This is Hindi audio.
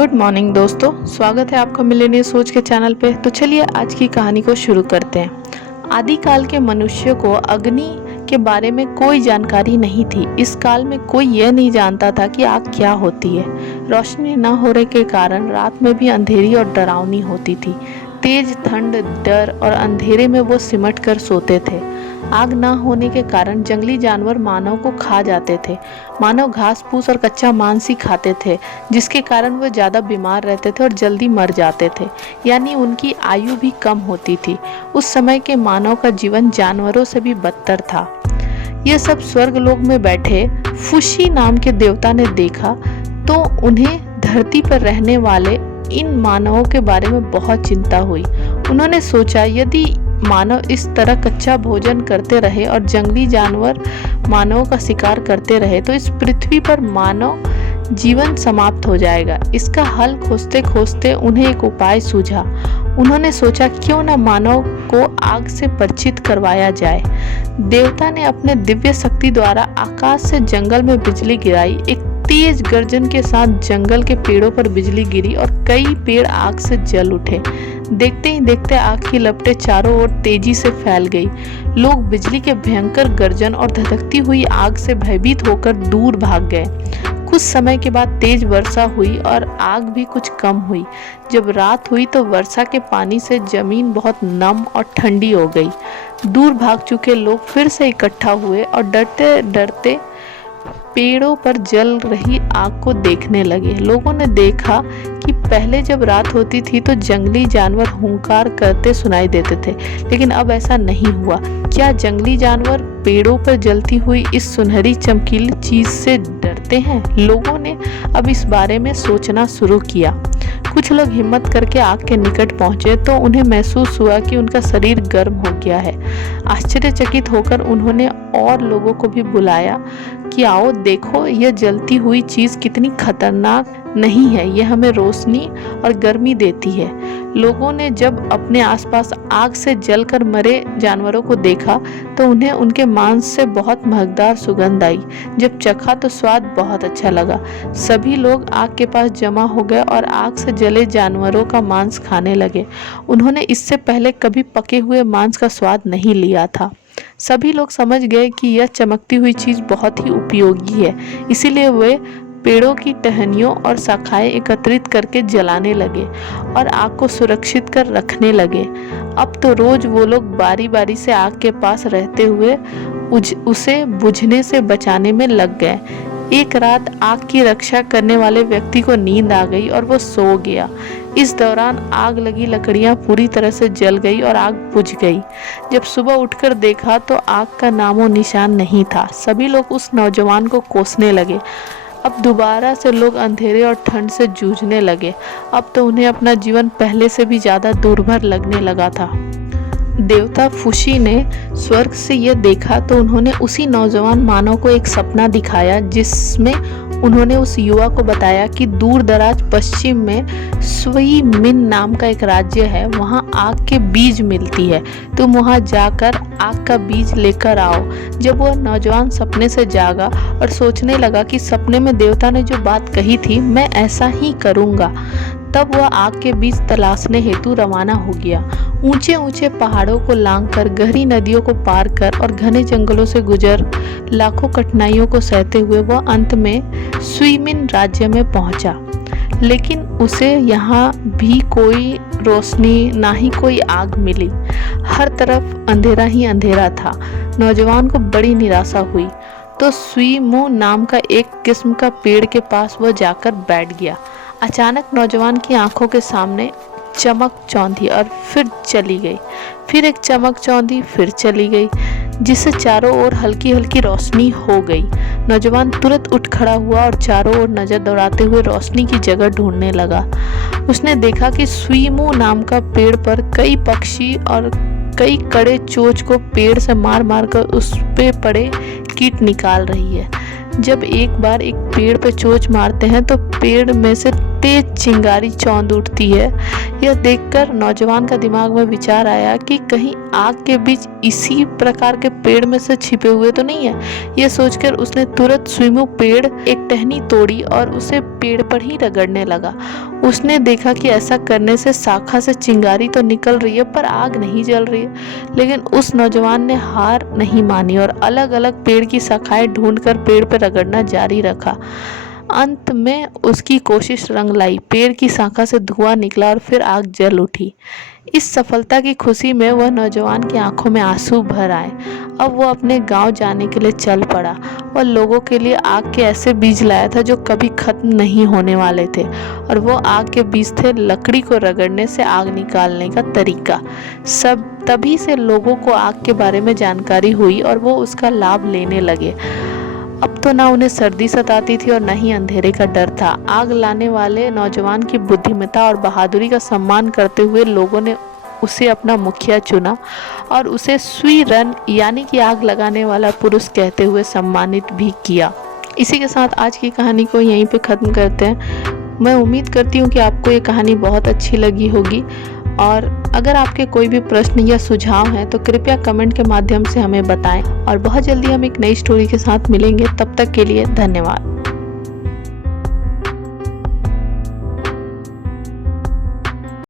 गुड मॉर्निंग दोस्तों, स्वागत है आपका मिलेनियर सोच के चैनल पे। तो चलिए आज की कहानी को शुरू करते हैं। आदिकाल के मनुष्य को अग्नि के बारे में कोई जानकारी नहीं थी। इस काल में कोई यह नहीं जानता था कि आग क्या होती है। रोशनी न होने के कारण रात में भी अंधेरी और डरावनी होती थी। तेज ठंड, डर और अंधेरे में वो सिमट कर सोते थे। आग न होने के कारण जंगली जानवर मानव को खा जाते थे। मानव घास फूस और कच्चा मांस ही खाते थे, जिसके कारण वो ज़्यादा बीमार रहते थे और जल्दी मर जाते थे, यानी उनकी आयु भी कम होती थी। उस समय के मानव का जीवन जानवरों से भी बदतर था। यह सब स्वर्गलोक में बैठे फुशी नाम के देवता ने देखा तो उन्हें धरती पर रहने वाले इन मानवों के बारे में बहुत चिंता हुई। उन्होंने सोचा, यदि मानव इस तरह कच्चा भोजन करते रहे और जंगली जानवर मानवों का शिकार करते रहे तो इस पृथ्वी पर मानव जीवन समाप्त हो जाएगा। इसका हल खोजते खोजते उन्हें एक उपाय सूझा। उन्होंने सोचा, क्यों न मानव को आग से परिचित करवाया जाए। देवता ने अपने दिव्य शक्ति द्वारा आकाश से जंगल में बिजली गिराई। एक तेज गर्जन के साथ जंगल के पेड़ों पर बिजली गिरी और कई पेड़ आग से जल उठे। देखते ही देखते आग की लपटें चारों ओर तेजी से फैल गई। लोग बिजली के भयंकर गर्जन और धधकती हुई आग से भयभीत होकर दूर भाग गए। कुछ समय के बाद तेज वर्षा हुई और आग भी कुछ कम हुई। जब रात हुई तो वर्षा के पानी से जमीन बहुत नम और ठंडी हो गई। दूर भाग चुके लोग फिर से इकट्ठा हुए और डरते डरते पेड़ों पर जल रही आग को देखने लगे। लोगों ने देखा कि पहले जब रात होती थी तो जंगली जानवर हुंकार करते सुनाई देते थे, लेकिन अब ऐसा नहीं हुआ। क्या जंगली जानवर पेड़ों पर जलती हुई इस सुनहरी चमकीली चीज से डरते हैं? लोगों ने अब इस बारे में सोचना शुरू किया। कुछ लोग हिम्मत करके आग के निकट पहुंचे तो उन्हें महसूस हुआ कि उनका शरीर गर्म हो गया है। आश्चर्यचकित होकर उन्होंने और लोगों को भी बुलाया कि आओ देखो, यह जलती हुई चीज कितनी खतरनाक नहीं है, यह हमें रोशनी और गर्मी देती है। लोगों ने जब अपने आसपास आग से जलकर मरे जानवरों को देखा तो उन्हें उनके मांस से बहुत महकदार सुगंध आई। जब चखा तो स्वाद बहुत अच्छा लगा। सभी लोग आग के पास जमा हो गए और आग से जले जानवरों का मांस खाने लगे। उन्होंने इससे पहले कभी पके हुए मांस का स्वाद नहीं लिया था। सभी लोग समझ गए कि यह चमकती हुई चीज बहुत ही उपयोगी है, इसीलिए वे पेड़ों की टहनियों और शाखाएं एकत्रित करके जलाने लगे और आग को सुरक्षित कर रखने लगे। अब तो रोज वो लोग बारी बारी से आग के पास रहते हुए उसे बुझने से बचाने में लग गए। एक रात आग की रक्षा करने वाले व्यक्ति को नींद आ गई और वो सो गया। इस दौरान आग लगी लकड़ियां पूरी तरह से जल गई और आग बुझ गई। जब सुबह उठकर देखा तो आग का नामो निशान नहीं था। सभी लोग उस नौजवान को कोसने लगे। अब दोबारा से लोग अंधेरे और ठंड से जूझने लगे। अब तो उन्हें अपना जीवन पहले से भी ज़्यादा दुर्भर लगने लगा था। देवता फुशी ने स्वर्ग से यह देखा तो उन्होंने उसी नौजवान मानव को एक सपना दिखाया, जिसमें उन्होंने उस युवा को बताया कि दूर दराज पश्चिम में सुई मिन नाम का एक राज्य है। वहाँ आग के बीज मिलती है, तुम वहाँ जाकर आग का बीज लेकर आओ। जब वह नौजवान सपने से जागा और सोचने लगा कि सपने में देवता ने जो बात कही थी मैं ऐसा ही करूँगा, तब वह आग के बीज तलाशने हेतु रवाना हो गया। ऊंचे ऊंचे पहाड़ों को लांघकर, गहरी नदियों को पार कर और घने जंगलों से गुजर लाखों कठिनाइयों को सहते हुए वह अंत में सुईमिन राज्य में पहुंचा। लेकिन उसे यहाँ भी कोई रोशनी ना ही कोई आग मिली। हर तरफ अंधेरा ही अंधेरा था। नौजवान को बड़ी निराशा हुई तो सुईमू नाम का एक किस्म का पेड़ के पास वह जाकर बैठ गया। अचानक नौजवान की आंखों के सामने चमक चौंधी और फिर चली गई। फिर एक चमक चौंधी, फिर चली गई, जिससे चारों ओर हल्की हल्की रोशनी हो गई। नौजवान तुरंत उठ खड़ा हुआ और चारों ओर नजर दौड़ाते हुए रोशनी की जगह ढूंढने लगा। उसने देखा कि सुईमू नाम का पेड़ पर कई पक्षी और कई कड़े चोंच को पेड़ से मार मार कर उस पे पड़े कीट निकाल रही है। जब एक बार एक पेड़ पे चोंच मारते हैं तो पेड़ में से तेज चिंगारी चौंध उठती है। यह देखकर नौजवान का दिमाग में विचार आया कि कहीं आग के बीच इसी प्रकार के पेड़ में से छिपे हुए तो नहीं है। यह सोचकर उसने तुरंत स्विमो पेड़ एक टहनी तोड़ी और उसे पेड़ पर ही रगड़ने लगा। उसने देखा कि ऐसा करने से शाखा से चिंगारी तो निकल रही है पर आग नहीं जल रही है। लेकिन उस नौजवान ने हार नहीं मानी और अलग अलग पेड़ की शाखाएं ढूंढकर पेड़ पर रगड़ना जारी रखा। अंत में उसकी कोशिश रंग लाई। पेड़ की शाखा से धुआं निकला और फिर आग जल उठी। इस सफलता की खुशी में वह नौजवान की आंखों में आंसू भर आए। अब वो अपने गांव जाने के लिए चल पड़ा और लोगों के लिए आग के ऐसे बीज लाया था जो कभी खत्म नहीं होने वाले थे। और वो आग के बीज थे लकड़ी को रगड़ने से आग निकालने का तरीका। सब तभी से लोगों को आग के बारे में जानकारी हुई और वो उसका लाभ लेने लगे। अब तो ना उन्हें सर्दी सताती थी और न ही अंधेरे का डर था। आग लाने वाले नौजवान की बुद्धिमत्ता और बहादुरी का सम्मान करते हुए लोगों ने उसे अपना मुखिया चुना और उसे स्वी रन यानी कि आग लगाने वाला पुरुष कहते हुए सम्मानित भी किया। इसी के साथ आज की कहानी को यहीं पे ख़त्म करते हैं। मैं उम्मीद करती हूँ कि आपको ये कहानी बहुत अच्छी लगी होगी और अगर आपके कोई भी प्रश्न या सुझाव हैं तो कृपया कमेंट के माध्यम से हमें बताएं और बहुत जल्दी हम एक नई स्टोरी के साथ मिलेंगे। तब तक के लिए धन्यवाद।